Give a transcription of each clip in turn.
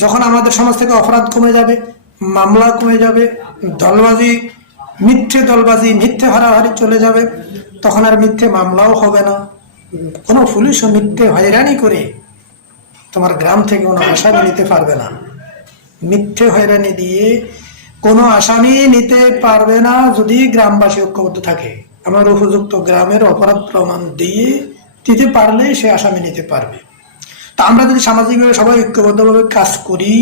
যখন আমাদের সমাজ থেকে অপরাধ কমে যাবে, মামলা কমে যাবে, দলবাজি, মিথ্যে হারাহারি চলে যাবে, তখন আর মিথ্যে মামলাও হবে না। কোনো পুলিশও মিথ্যে হয়রানি করে তোমার গ্রাম থেকে কোনো আসামি নিতে পারবে না। মিথ্যে হয়রানি দিয়ে কোনো আসামি নিতে পারবে না যদি গ্রামবাসী ঐক্যবদ্ধ থাকে। আমার উপযুক্ত গ্রামের অপরাধ প্রমাণ দিতে পারলে সে আসামি নিতে পারবে। তা আমরা যদি সামাজিকভাবে সবাই ঐক্যবদ্ধভাবে কাজ করি,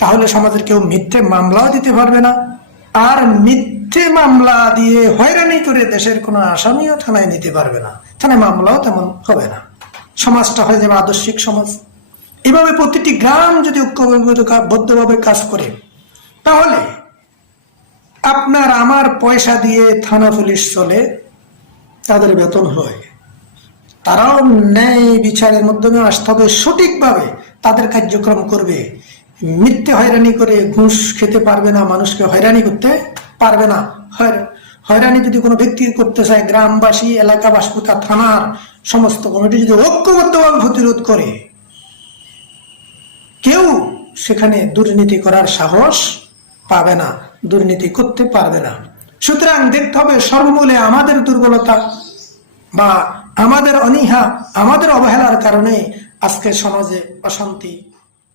তাহলে সমাজের কেউ মিথ্যে মামলাও দিতে পারবে না। আর মিথ্যে মামলা দিয়ে হয়রানি করে দেশের কোনো আসামিও থানায় নিতে পারবে না, থানায় মামলাও তেমন হবে না। সমাজটা হয়ে যাবে আদর্শিক সমাজ। এভাবে প্রতিটি গ্রাম যদি ঐক্যবদ্ধভাবে কাজ করে, তাহলে আপনার আমার পয়সা দিয়ে থানা পুলিশ চলে, তাদের বেতন হয়, তারাও ন্যায় বিচারের মাধ্যমে আসতে হবে, সঠিকভাবে তাদের কার্যক্রম করবে। মিথ্যে হয়রানি করে ঘুষ খেতে পারবে না, মানুষকে হয়রানি করতে পারবে না। হয়রানি যদি কোনো ব্যক্তি করতে চায়, গ্রামবাসী, এলাকাবাসী, থানার সমস্ত কমিটি যদি ঐক্যবদ্ধভাবে প্রতিরোধ করে, কেউ সেখানে দুর্নীতি করার সাহস পাবে না, দুর্নীতি করতে পারবে না। সুতরাং দেখতে হবে সর্বমূলে আমাদের দুর্বলতা বা আমাদের অনীহা, আমাদের অবহেলার কারণে আজকে সমাজে অশান্তি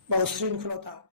বা উশৃঙ্খলতা।